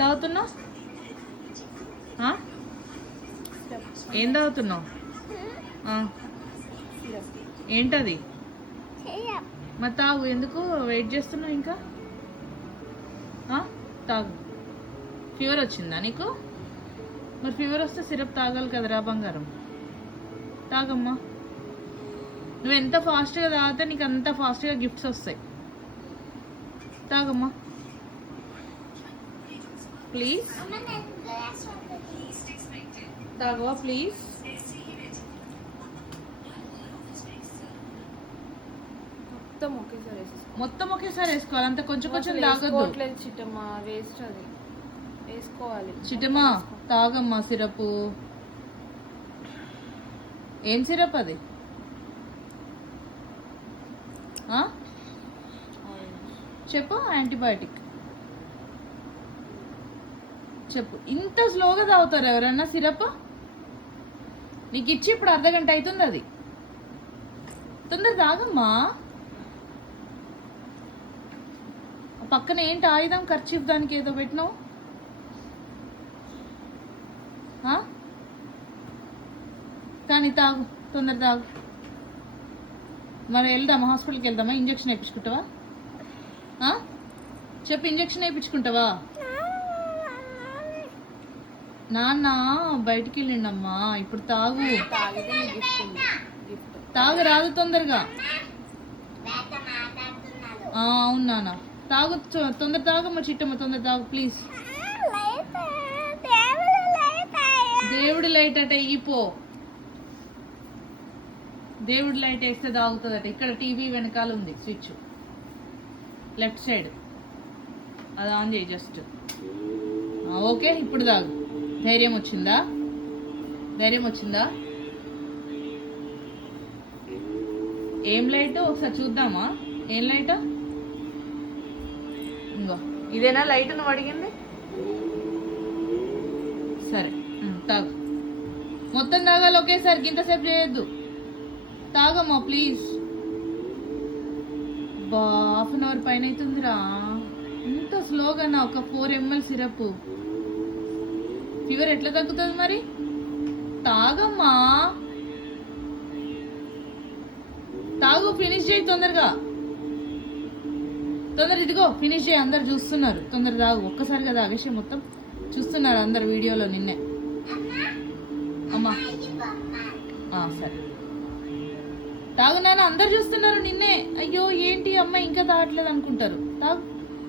తాగుతున్నావు? ఏం తాగుతున్నావు? ఏంటది? మరి తాగు. ఎందుకు వెయిట్ చేస్తున్నావు ఇంకా? తాగు. ఫీవర్ వచ్చిందా నీకు? మరి ఫీవర్ వస్తే సిరప్ తాగాలి కదరా బంగారం. తాగమ్మా. నువ్వు ఎంత ఫాస్ట్గా తాగితే నీకు అంత ఫాస్ట్గా గిఫ్ట్స్ వస్తాయి. తాగమ్మా ప్లీజ్. తాగవా ప్లీజ్? మొత్తం ఒకేసారి వేసుకోవాలి. అంత కొంచెం కొంచెం తాగద్దు చిట్టమ్మా. వేస్ట్ అది. వేసుకోవాలి చిట్టమ్మా. తాగమ్మా సిరప్. ఏం సిరప్ అది? చెప్పు. యాంటీబయాటిక్ చెప్పు. ఇంత స్లోగా తాగుతారు ఎవరన్నా సిరప్? నీకు ఇచ్చి ఇప్పుడు అర్ధగంట అవుతుంది. అది తొందర తాగమ్మా. పక్కన ఏంటి ఆయుధం? ఖర్చీఫ్ దానికి ఏదో పెట్టినావు. కానీ తాగు, తొందర తాగు. మరి వెళ్దామా? హాస్పిటల్కి వెళ్దామా? ఇంజక్షన్ వేయించుకుంటావా? చెప్పు. ఇంజక్షన్ వేయించుకుంటావా? నాన్న బయటికి వెళ్ళిండమ్మా. ఇప్పుడు తాగు. తాగు రాదు తొందరగా. అవును నాన్న. తాగు తొందర తాగమ్మా చిట్టమ్మ. తొందర తాగు ప్లీజ్. దేవుడి లైట్ అట ఇపో. దేవుడి లైట్ వేస్తే తాగుతుందట. ఇక్కడ టీవీ వెనకాల ఉంది స్విచ్, లెఫ్ట్ సైడ్. అది ఆన్ చేయి జస్ట్. ఓకే ఇప్పుడు తాగు. ధైర్యం వచ్చిందా? ధైర్యం వచ్చిందా? ఏం లైట్ ఒకసారి చూద్దామా? ఏం లైట్? ఇంకో ఇదేనా లైట్ నువ్వు అడిగింది? సరే తాగు. మొత్తం తాగాలి ఒకేసారి. ఇంతసేపు చేయొద్దు. తాగమ్మా ప్లీజ్. హాఫ్ అన్ అవర్ పైన అవుతుందిరా. ఇంత స్లోగా నా ఒక 4 ml సిరప్. ఫీవర్ ఎట్లా తగ్గుతుంది మరి? తాగమ్మా. తాగు. ఫినిష్ చేయి తొందరగా. తొందర ఇదిగో ఫినిష్ చేయి. అందరు చూస్తున్నారు. తొందర తాగు. ఒక్కసారిగా తాగేసి మొత్తం చూస్తున్నారు అందరు వీడియోలో నిన్నే. అమ్మా సరే తాగు నాన్న. అందరు చూస్తున్నారు నిన్నే. అయ్యో ఏంటి అమ్మ ఇంకా తాగట్లేదు అనుకుంటారు. తాగు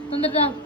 తొందర తాగు.